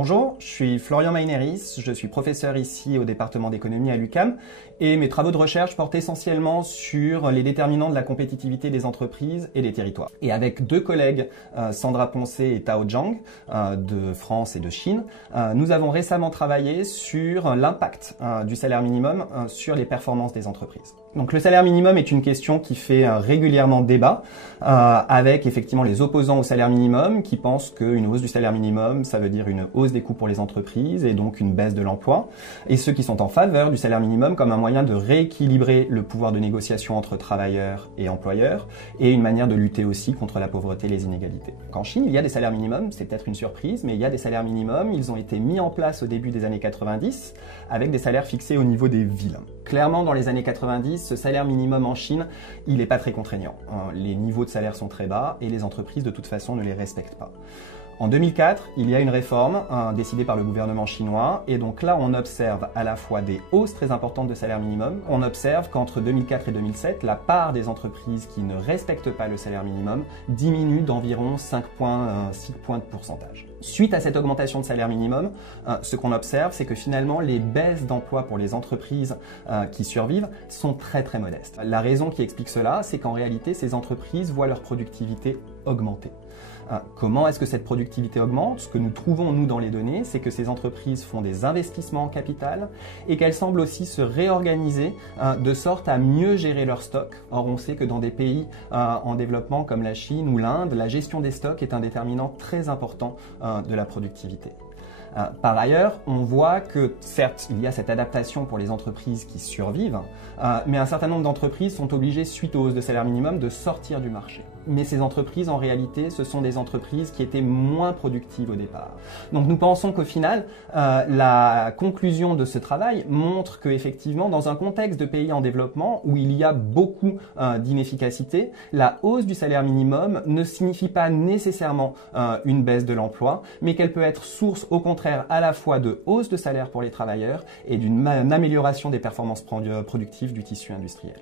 Bonjour, je suis Florian Maineris, je suis professeur ici au département d'économie à l'UQAM et mes travaux de recherche portent essentiellement sur les déterminants de la compétitivité des entreprises et des territoires. Et avec deux collègues, Sandra Poncé et Tao Zhang, de France et de Chine, nous avons récemment travaillé sur l'impact du salaire minimum sur les performances des entreprises. Donc le salaire minimum est une question qui fait régulièrement débat, avec effectivement les opposants au salaire minimum qui pensent qu'une hausse du salaire minimum, ça veut dire une hausse des coûts pour les entreprises et donc une baisse de l'emploi, et ceux qui sont en faveur du salaire minimum comme un moyen de rééquilibrer le pouvoir de négociation entre travailleurs et employeurs et une manière de lutter aussi contre la pauvreté et les inégalités. En Chine, il y a des salaires minimums, c'est peut-être une surprise, mais il y a des salaires minimums, ils ont été mis en place au début des années 90 avec des salaires fixés au niveau des villes. Clairement, dans les années 90, ce salaire minimum en Chine, il n'est pas très contraignant. Les niveaux de salaire sont très bas et les entreprises de toute façon ne les respectent pas. En 2004, il y a une réforme décidée par le gouvernement chinois et donc là on observe à la fois des hausses très importantes de salaire minimum. On observe qu'entre 2004 et 2007, la part des entreprises qui ne respectent pas le salaire minimum diminue d'environ 6 points de pourcentage. Suite à cette augmentation de salaire minimum, ce qu'on observe, c'est que finalement les baisses d'emploi pour les entreprises qui survivent sont très modestes. La raison qui explique cela, c'est qu'en réalité, ces entreprises voient leur productivité augmenter. Comment est-ce que cette productivité augmente? Ce que nous trouvons, nous, dans les données, c'est que ces entreprises font des investissements en capital et qu'elles semblent aussi se réorganiser de sorte à mieux gérer leurs stocks. Or, on sait que dans des pays en développement comme la Chine ou l'Inde, la gestion des stocks est un déterminant très important de la productivité. Par ailleurs, on voit que certes, il y a cette adaptation pour les entreprises qui survivent, mais un certain nombre d'entreprises sont obligées, suite aux hausses de salaire minimum, de sortir du marché. Mais ces entreprises, en réalité, ce sont des entreprises qui étaient moins productives au départ. Donc nous pensons qu'au final, la conclusion de ce travail montre qu'effectivement, dans un contexte de pays en développement où il y a beaucoup d'inefficacité, la hausse du salaire minimum ne signifie pas nécessairement une baisse de l'emploi, mais qu'elle peut être source, au contraire, à la fois de hausse de salaire pour les travailleurs et d'une amélioration des performances productives du tissu industriel.